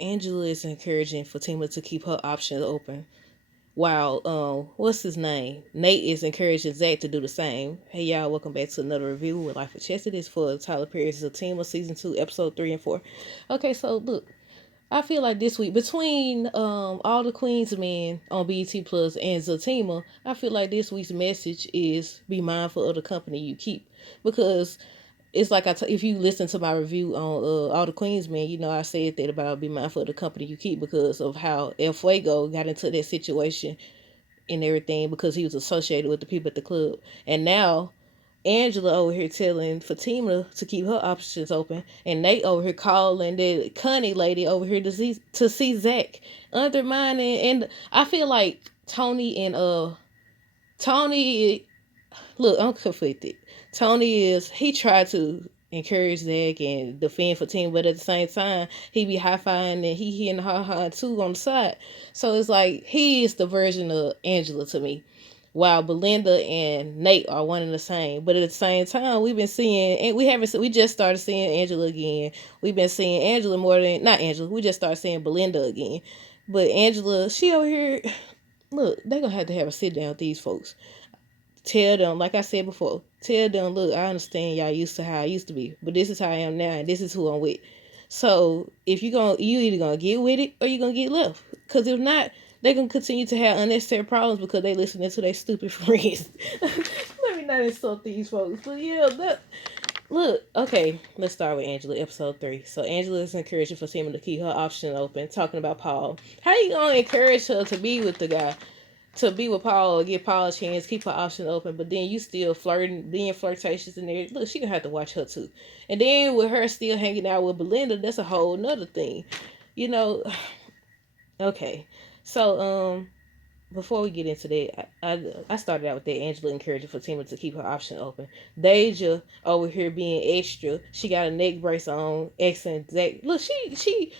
Angela is encouraging Fatima to keep her options open. While what's his name? Nate is encouraging Zach to do the same. Hey y'all, welcome back to another review with Life of Chester. This for Tyler Perry's Zatima season 2, episode 3 and 4. Okay, so look, I feel like this week between all the Queens men on BET Plus and Zatima, I feel like this week's message is be mindful of the company you keep, because it's like if you listen to my review on all the Queens men, you know I said that about be mindful of the company you keep because of how El Fuego got into that situation and everything because he was associated with the people at the club. And now Angela over here telling Fatima to keep her options open, and Nate over here calling the Connie lady over here to see Zach, undermining. And I feel like Tony, look, I'm conflicted. He tried to encourage Zach and defend Fatima, but at the same time, he be high fiving and he hitting ha too on the side. So it's like he is the version of Angela to me, while Belinda and Nate are one and the same. But at the same time, we've been seeing, and we just started seeing Angela again. We've been seeing Angela more than, not Angela, we just started seeing Belinda again. But Angela, she over here, look, they gonna have to have a sit down with these folks. Tell them, like I said before, tell them, look, I understand y'all used to how I used to be, but this is how I am now, and this is who I'm with. So if you either gonna get with it or you gonna get left. Because if not, they gonna continue to have unnecessary problems because they listening to their stupid friends. Let me not insult these folks, but yeah, that look, okay, let's start with Angela, episode 3. So Angela is encouraging Fatima to keep her option open, talking about Paul. How you gonna encourage her to be with the guy, to be with Paul, or give Paul a chance, keep her option open, but then you still flirting, being flirtatious in there? Look, she gonna have to watch her too. And then with her still hanging out with Belinda, that's a whole nother thing. You know, okay. So, before we get into that, I started out with that Angela encouraging Fatima to keep her option open. Deja over here being extra. She got a neck brace on, excellent. Look, she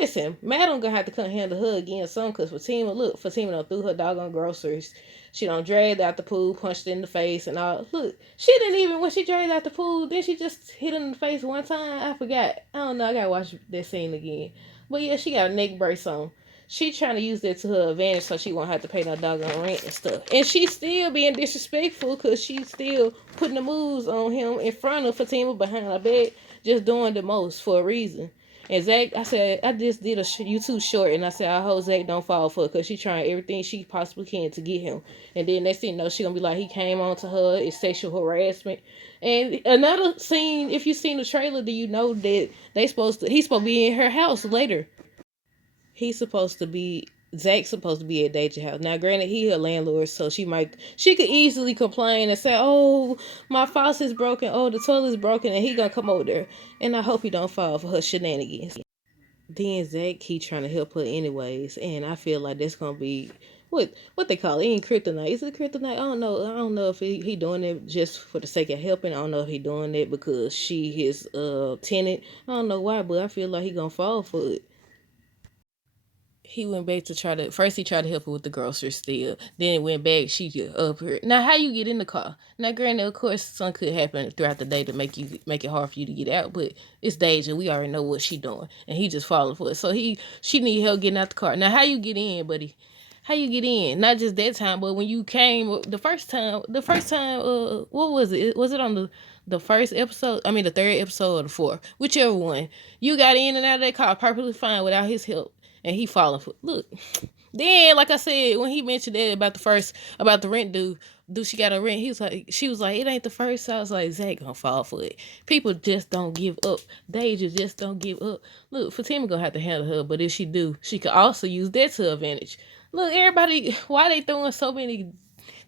listen. Madam gonna have to come handle her again some because Fatima done threw her dog on groceries. She done dragged out the pool, punched in the face and all. Look, she didn't even, when she dragged out the pool, then she just hit him in the face one time. I forgot. I don't know. I gotta watch that scene again. But yeah, she got a neck brace on. She trying to use that to her advantage so she won't have to pay no doggone rent and stuff. And she's still being disrespectful because she's still putting the moves on him in front of Fatima behind her back, just doing the most for a reason. And Zach, I said, I just did a YouTube short, and I said, I hope Zach don't fall for it because she trying everything she possibly can to get him. And then next thing you know, she gonna be like, he came on to her, it's sexual harassment. And another scene, if you seen the trailer, do you know that he's supposed to be in her house later? He's supposed to be Zach's supposed to be at Deja house. Now, granted, he a landlord, so she could easily complain and say, "Oh, my faucet's broken. Oh, the toilet's broken," and he gonna come over there. And I hope he don't fall for her shenanigans. Then Zach keep trying to help her anyways, and I feel like that's gonna be what they call it. It ain't kryptonite. Is it kryptonite? I don't know. I don't know if he doing it just for the sake of helping. I don't know if he doing it because she his tenant. I don't know why, but I feel like he gonna fall for it. He went back to try to first he tried to help her with the groceries still. Then it went back, she get up here. Now how you get in the car? Now granted, of course something could happen throughout the day to make it hard for you to get out, but it's Deja. We already know what she doing. And he just falling for it. So she need help getting out the car. Now how you get in, buddy? How you get in? Not just that time, but when you came the first time, what was it? Was it on the first episode? I mean the third episode or the fourth? Whichever one. You got in and out of that car perfectly fine without his help, and he falling for, look. Then, like I said, when he mentioned that about the rent do she got a rent? She was like, it ain't the first. So I was like, Zach gonna fall for it. People just don't give up. They just don't give up. Look, Fatima gonna have to handle her, but if she do, she could also use that to her advantage. Look, everybody, why they throwing so many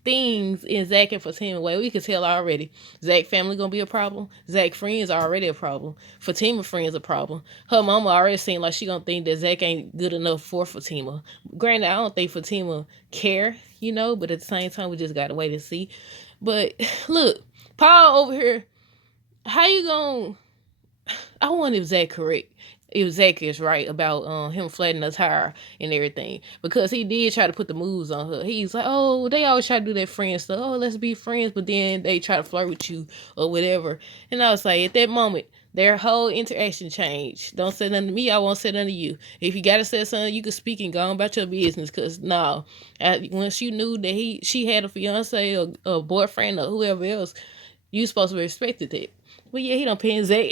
things in Zach and Fatima way? We could tell already. Zach family gonna be a problem. Zach friends are already a problem. Fatima friends a problem. Her mama already seemed like she gonna think that Zach ain't good enough for Fatima. Granted, I don't think Fatima care, but at the same time, we just gotta wait and see. But look, Paul over here, how you gonna? I wonder if Zach correct. If Zach is right about him flattening the tire and everything, because he did try to put the moves on her. He's like, oh, they always try to do that friend stuff. Oh, let's be friends, but then they try to flirt with you or whatever. And I was like, at that moment, Their whole interaction changed. Don't say nothing to me. I won't say nothing to you. If you gotta say something, you can speak and go on about your business. Cause no, once you knew that she had a fiance or a boyfriend or whoever else, you supposed to respect it. But yeah, he don't pin Zach.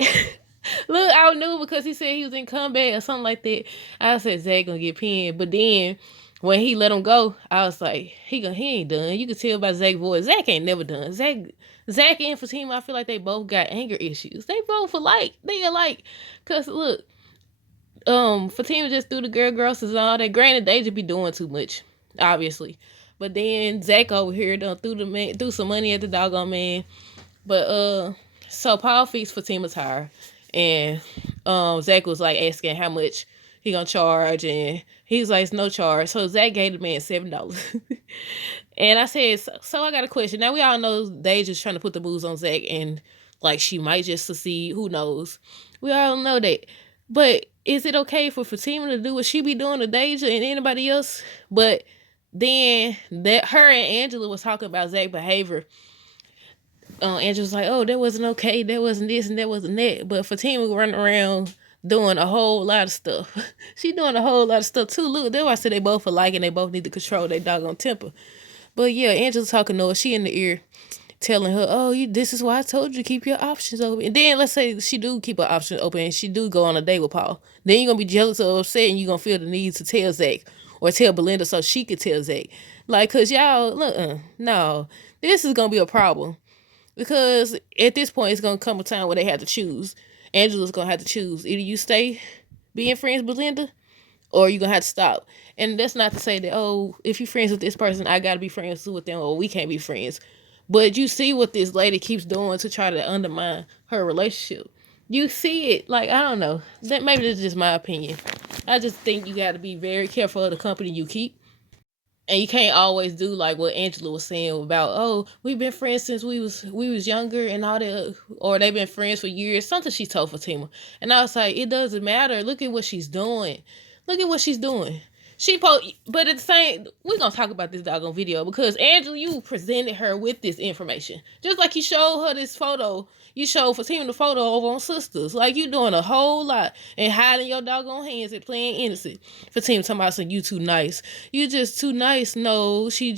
Look, I knew because he said he was in combat or something like that. I said Zach gonna get pinned, but then when he let him go, I was like, he ain't done. You can tell by Zach's voice. Zach ain't never done. Zach and Fatima, I feel like they both got anger issues. They both alike. They alike. Cause look, Fatima just threw the girl grosses and all that. Granted, they just be doing too much, obviously. But then Zach over here done threw some money at the doggone man. But so Paul fixed Fatima's tire, and Zach was like asking how much he gonna charge, and he was like, it's no charge. So Zach gave the man $7. And I said, so I got a question. Now we all know they just trying to put the moves on Zach, and like she might just succeed. Who knows? We all know that. But is it okay for Fatima to do what she be doing to Deja and anybody else? But then that her and Angela was talking about Zach's behavior. Angela was like, oh, that wasn't okay. That wasn't this and that wasn't that. But Fatima running around doing a whole lot of stuff. She doing a whole lot of stuff too. Look, that's why I said they both alike and they both need to control their doggone temper. But yeah, Angela's talking to her. She in the ear telling her, oh, this is why I told you to keep your options open. And then let's say she do keep her options open and she do go on a date with Paul. Then you're going to be jealous or upset and you're going to feel the need to tell Zach or tell Belinda so she could tell Zach. Like, because y'all, no, this is going to be a problem. Because at this point, it's going to come a time where they have to choose. Angela's going to have to choose. Either you stay being friends with Belinda or you're going to have to stop. And that's not to say that, oh, if you're friends with this person, I got to be friends with them or we can't be friends. But you see what this lady keeps doing to try to undermine her relationship. You see it. Like, I don't know. Maybe that's just my opinion. I just think you got to be very careful of the company you keep. And you can't always do like what Angela was saying about, oh, we've been friends since we was younger and all that, or they've been friends for years. Something she told Fatima, and I was like, it doesn't matter. Look at what she's doing. Look at what she's doing. But at the same, we're gonna talk about this doggone video because Angela, you presented her with this information, just like you showed her this photo. You showed Fatima the photo over on Sisters. Like you doing a whole lot and hiding your doggone hands and playing innocent. Fatima talking about some you too nice. You just too nice. No, she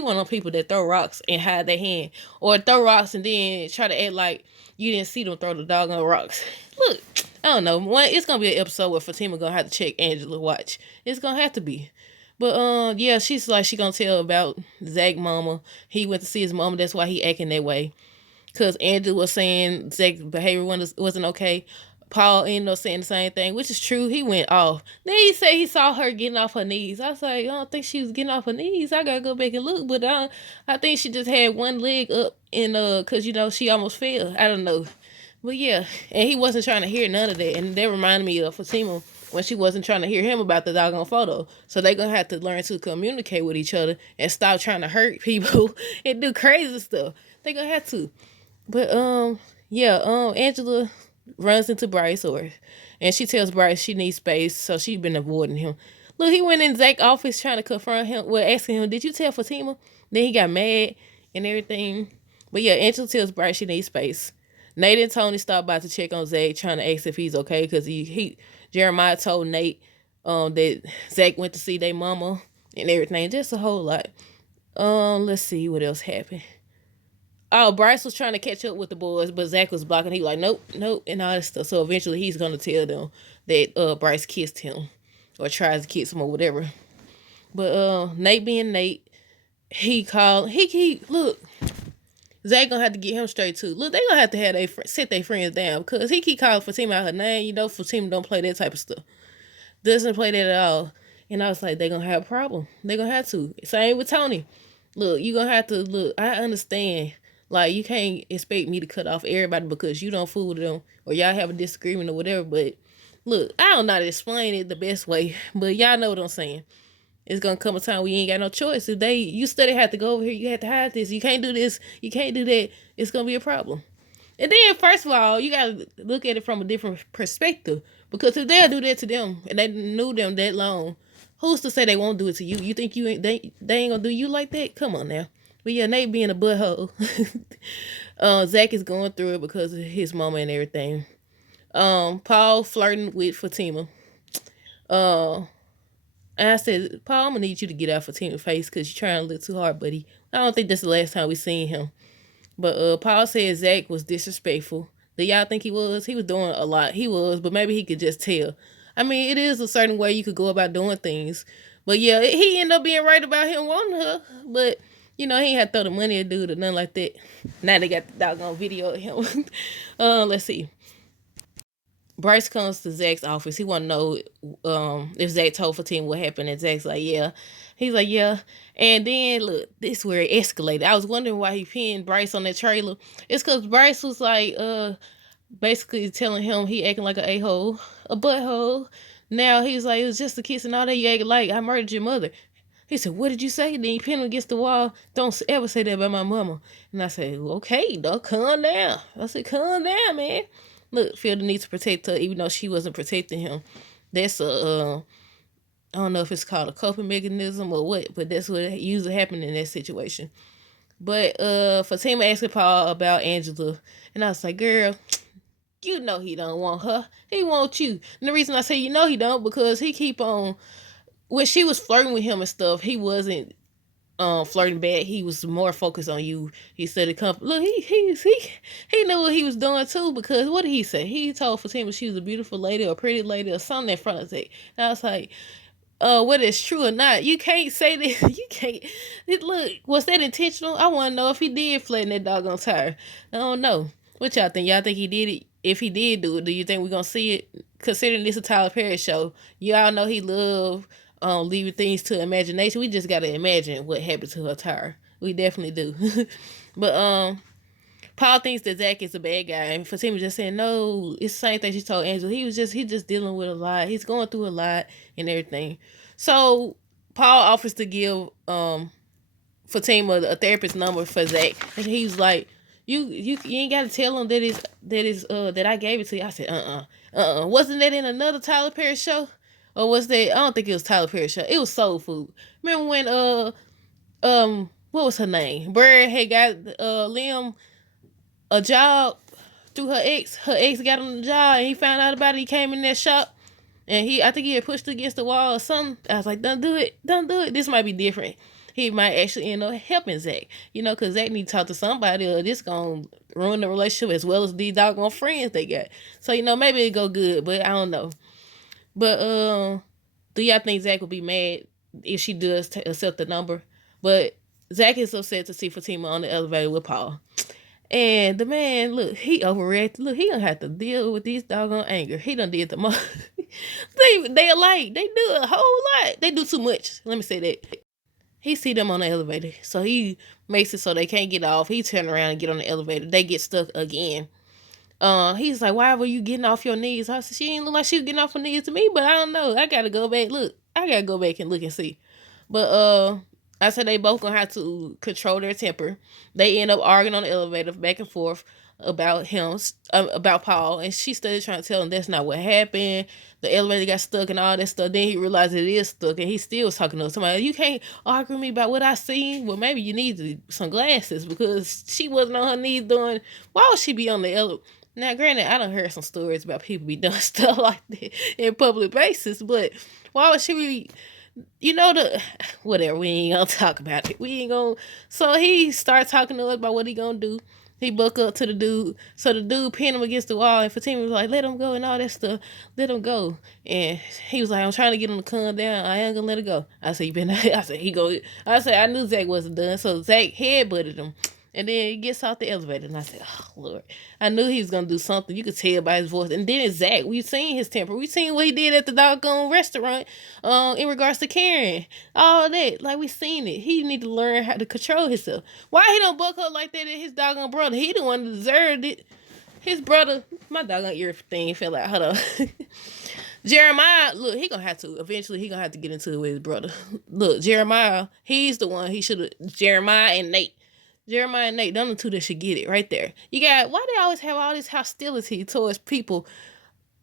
one of them people that throw rocks and hide their hand, or throw rocks and then try to act like you didn't see them throw the doggone rocks. Look, I don't know. It's gonna be an episode where Fatima gonna have to check Angela watch. It's gonna have to be. But yeah, she's like she gonna tell about Zach mama. He went to see his mama. That's why he acting that way. Cause Angela was saying Zach's behavior wasn't okay. Paul ended up saying the same thing, which is true. He went off. Then he said he saw her getting off her knees. I was like, I don't think she was getting off her knees. I gotta go back and look, but I think she just had one leg up and cause she almost fell. I don't know. But yeah, and he wasn't trying to hear none of that. And that reminded me of Fatima when she wasn't trying to hear him about the doggone photo. So they gonna have to learn to communicate with each other and stop trying to hurt people and do crazy stuff. They gonna have to. But Angela runs into Bryce and she tells Bryce she needs space, so she's been avoiding him. Look, he went in Zach's office trying to confront him, asking him, did you tell Fatima? Then he got mad and everything. But yeah, Angela tells Bryce she needs space. Nate and Tony stopped by to check on Zach, trying to ask if he's okay, because Jeremiah told Nate that Zach went to see their mama and everything. Just a whole lot. Let's see what else happened. Oh, Bryce was trying to catch up with the boys, but Zach was blocking. He was like, nope, and all this stuff. So eventually he's going to tell them that Bryce kissed him or tries to kiss him or whatever. But Nate being Nate, look, Zach gonna have to get him straight too. Look, they gonna have to set their friends down because he keep calling Fatima out her name. Fatima don't play that type of stuff. Doesn't play that at all. And I was like, they gonna have a problem. They gonna have to. Same with Tony. Look, you gonna have to look. I understand. Like, you can't expect me to cut off everybody because you don't fool with them or y'all have a disagreement or whatever. But look, I don't know how to explain it the best way, but y'all know what I'm saying. It's gonna come a time we ain't got no choice. If you study have to go over here, you have to hide this. You can't do this. You can't do that. It's gonna be a problem. And then, first of all, you gotta look at it from a different perspective. Because if they'll do that to them and they knew them that long, who's to say they won't do it to you? You think they ain't gonna do you like that? Come on now. But yeah, Nate being a butthole. Zach is going through it because of his mama and everything. Paul flirting with Fatima. Uh, and I said, Paul, I'm gonna need you to get out Fatima's face because you're trying to look too hard, buddy. I don't think that's the last time we seen him. But Paul said Zach was disrespectful. Do y'all think he was? He was doing a lot. He was, but maybe he could just tell. I mean, it is a certain way you could go about doing things. But yeah, he ended up being right about him wanting her. But you know, he ain't had to throw the money at dude or nothing like that. Now they got the doggone video of him. Let's see. Bryce comes to Zach's office. He want to know if Zach told Fatima what happened, and Zach's like, yeah. He's like, yeah. And then look, this is where it escalated. I was wondering why he pinned Bryce on that trailer. It's because Bryce was like, basically telling him he acting like an a-hole, a butthole. Now he's like, it was just a kiss and all that. You acting like I murdered your mother. He said, what did you say? Then he pinned him against the wall. Don't ever say that about my mama. And I said, well, okay, dog, calm down. I said, calm down, man. Look, feel the need to protect her, even though she wasn't protecting him. That's I don't know if it's called a coping mechanism or what, but that's what usually happened in that situation. But Fatima asked Paul about Angela, and I was like, girl, you know he don't want her. He wants you. And the reason I say you know he don't, because he keep on, when she was flirting with him and stuff, he wasn't flirting back. He was more focused on you. He said it come look, he knew what he was doing too, because what did he say? He told Fatima she was a beautiful lady or pretty lady or something in front of it. And I was like, whether it's true or not, you can't say that. You can't. Look, was that intentional? I want to know if he did flatten that doggone tire. I don't know. What y'all think? Y'all think he did it? If he did do it, do you think we're gonna see it? Considering this a Tyler Perry show, y'all know he love leaving things to imagination. We just gotta imagine what happened to her tire. We definitely do. But Paul thinks that Zach is a bad guy, and Fatima just saying no. It's the same thing she told Angela. He just dealing with a lot. He's going through a lot and everything. So Paul offers to give Fatima a therapist number for Zach, and he's like, you ain't got to tell him that I gave it to you. I said wasn't that in another Tyler Perry show, or was that? I don't think it was Tyler Perry show. It was Soul Food. Remember when what was her name? Bird had got Liam a job through her ex. Her ex got him the job, and he found out about it. He came in that shop, and I think he had pushed against the wall or something. I was like, don't do it. Don't do it. This might be different. He might actually end up helping Zach. You know, because Zach need to talk to somebody, or this going to ruin the relationship as well as these doggone friends they got. So, you know, maybe it go good, but I don't know. But do y'all think Zach will be mad if she does accept the number? But Zach is upset to see Fatima on the elevator with Paul. And the man, look, he overreacted. Look, he gonna have to deal with these doggone anger. He done did the most. they alike. They do a whole lot. They do too much. Let me say that. He see them on the elevator, so he makes it so they can't get off. He turn around and get on the elevator. They get stuck again. He's like, why were you getting off your knees? I said, she didn't look like she was getting off her knees to me, but I don't know. I gotta go back. Look, I gotta go back and look and see. But I said they both gonna have to control their temper. They end up arguing on the elevator back and forth about him, about Paul, and she started trying to tell him that's not what happened. The elevator got stuck and all that stuff. Then he realized it is stuck, and he still was talking to somebody. You can't argue with me about what I seen. Well, maybe you need some glasses, because she wasn't on her knees doing. Why would she be on the elevator? Now, granted, I done heard some stories about people be doing stuff like that in public places, but why would she be? You know, whatever, we ain't gonna talk about it. We ain't gonna. So he started talking to us about what he gonna do. He buck up to the dude. So the dude pinned him against the wall, and Fatima was like, let him go and all that stuff. Let him go. And he was like, I'm trying to get him to calm down. I ain't gonna let it go. I said, you been. I said, he go. I said, I knew Zach wasn't done. So Zach headbutted him. And then he gets off the elevator, and I said, oh, Lord. I knew he was going to do something. You could tell by his voice. And then it's Zach. We've seen his temper. We've seen what he did at the doggone restaurant in regards to Karen. All that. Like, we seen it. He need to learn how to control himself. Why he don't buck up like that at his doggone brother? He the one that deserved it. His brother, my doggone ear thing fell out. Hold on. Jeremiah, look, eventually he gonna have to get into it with his brother. Look, Jeremiah, he's the one he should have, Jeremiah and Nate, them the two that should get it right there. You got, why they always have all this hostility towards people?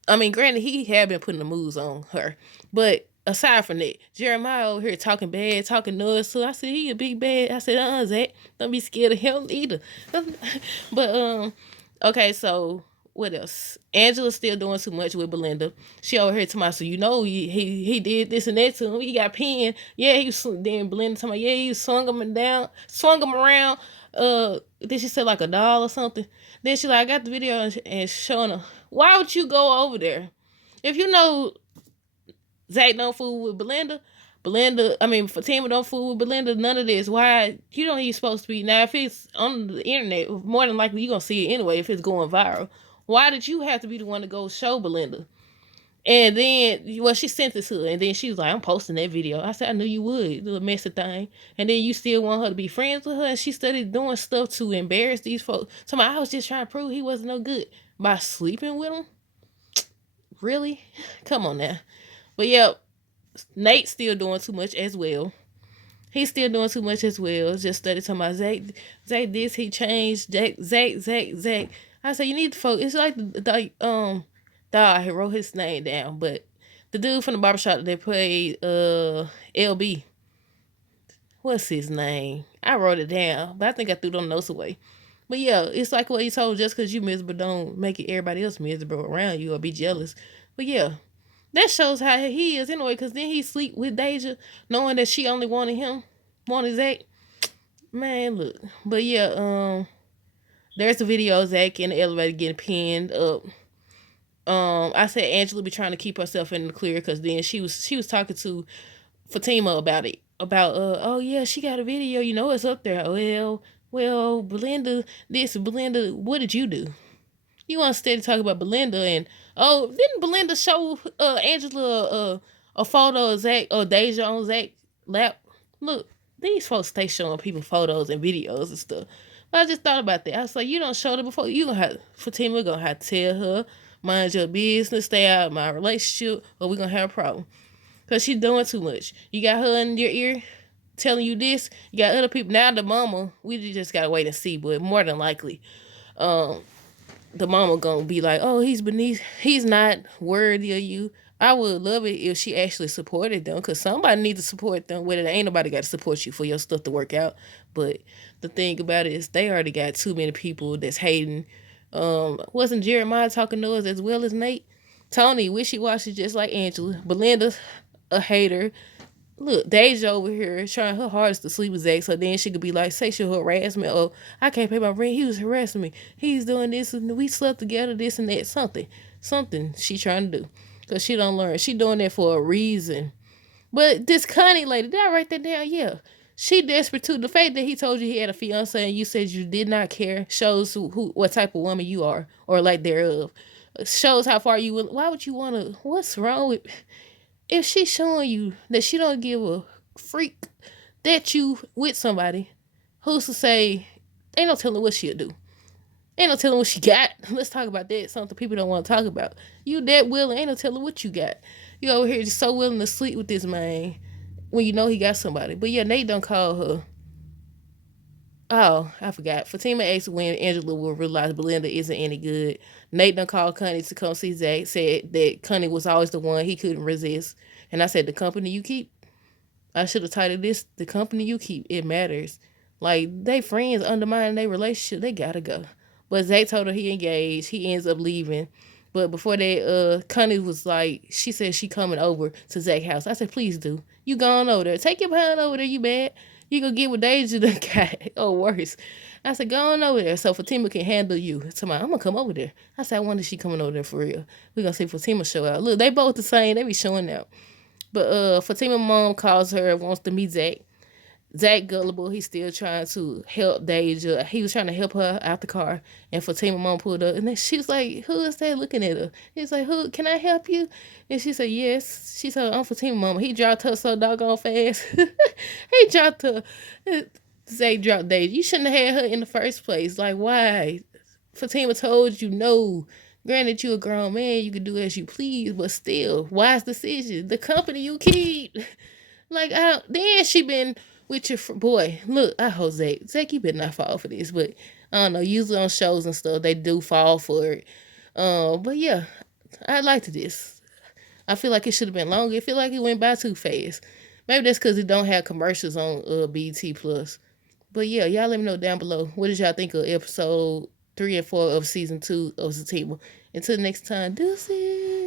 I mean, granted, he had been putting the moves on her, but aside from that, Jeremiah over here talking bad, talking noise. So I said, he a big bad. I said, Zach, don't be scared of him either. But, okay, so What else? Angela's still doing too much with Belinda. She over here to my, so he did this and that to him. He got pinned. Yeah, he was then Belinda to my, yeah, he swung him down, swung him around. Then she said like a doll or something. Then she like, I got the video and showing her. Why would you go over there if you know Zach don't fool with Belinda? Fatima don't fool with Belinda. None of this. Why you don't even supposed to be now? If it's on the internet, more than likely you are gonna see it anyway. If it's going viral, why did you have to be the one to go show Belinda? And then, well, she sent it to her, and then she was like, "I'm posting that video." I said, "I knew you would, the messy thing." And then you still want her to be friends with her, and she started doing stuff to embarrass these folks. So I was just trying to prove he wasn't no good by sleeping with him. Really? Come on now. But yeah, Nate's still doing too much as well. He's still doing too much as well. Just study talking about Zach this, he changed. Zach. I said, you need to focus. It's like dog, he wrote his name down, but the dude from the barbershop that played LB, what's his name? I wrote it down, but I think I threw them notes away. But yeah, it's like what he told, just because you miserable don't make it everybody else miserable around you or be jealous. But yeah, that shows how he is anyway, because then he sleep with Deja, knowing that she only wanted Zach. Man, look. But yeah, there's the video of Zach in the elevator getting pinned up. I said Angela be trying to keep herself in the clear, because then she was talking to Fatima about it. About oh yeah, she got a video, it's up there. Well, Belinda, what did you do? You want to steady talk about Belinda, and didn't Belinda show Angela a photo of Zach or Deja on Zach's lap? Look, these folks stay showing people photos and videos and stuff. But I just thought about that. I was like, you don't show it before. You gonna have Fatima gonna have to tell her, mind your business, stay out of my relationship, or we gonna have a problem. Cause she's doing too much. You got her in your ear telling you this. You got other people now. The mama, we just gotta wait and see. But more than likely, the mama gonna be like, oh, he's not worthy of you. I would love it if she actually supported them, because somebody needs to support them. Whether ain't nobody got to support you for your stuff to work out. But the thing about it is they already got too many people that's hating. Wasn't Jeremiah talking to us as well as Nate? Tony, wishy-washy just like Angela. Belinda's a hater. Look, Deja over here trying her hardest to sleep with Zach, so then she could be like sexual harassment. Oh, I can't pay my rent. He was harassing me. He's doing this, and we slept together, this and that. Something she trying to do, because she don't learn. She doing that for a reason. But this Connie lady, did I write that down? Yeah. She desperate too. The fact that he told you he had a fiance and you said you did not care shows what type of woman you are, or like thereof. Shows how far you will. Why would you want to? What's wrong with? If she's showing you that she don't give a freak that you with somebody, who's to say ain't no telling what she'll do? Ain't no telling what she got. Let's talk about that. Something people don't want to talk about. You that willing, ain't no telling what you got. You over here just so willing to sleep with this man when you know he got somebody. But yeah, Nate don't call her. Oh, I forgot. Fatima asked when Angela will realize Belinda isn't any good. Nate done called Connie to come see Zach, said that Connie was always the one he couldn't resist. And I said, the company you keep? I should have titled this, the company you keep, it matters. Like, they friends undermining their relationship, they gotta go. But Zach told her he engaged, he ends up leaving. But before that, Connie was like, she said she coming over to Zach's house. I said, please do. You going over there. Take your behind over there, you bad. You gonna get what Deja done got, or worse. I said, go on over there so Fatima can handle you. Tomorrow, I'm gonna come over there. I said, I wonder if she coming over there for real. We gonna see Fatima show out. Look, they both the same. They be showing out. But Fatima mom calls her, wants to meet Zach. Zach gullible, he's still trying to help Deja. He was trying to help her out the car, and Fatima mom pulled up, and then she was like, who is that looking at her? He's like, who, can I help you? And she said, yes. She said, I'm Fatima mom. He dropped her so doggone fast. He dropped her. Zach dropped Deja. You shouldn't have had her in the first place. Like, why? Fatima told you no. Granted, you a grown man, you can do as you please, but still, wise decision. The company you keep. Like, then she been with your boy. Look, I hope Zach, you better not fall for this, but I don't know. Usually on shows and stuff, they do fall for it. But yeah, I liked this. I feel like it should have been longer. I feel like it went by too fast. Maybe that's because it don't have commercials on BT Plus. But yeah, y'all let me know down below. What did y'all think of episode 3 and 4 of season 2 of Zatima. Until next time, deuces.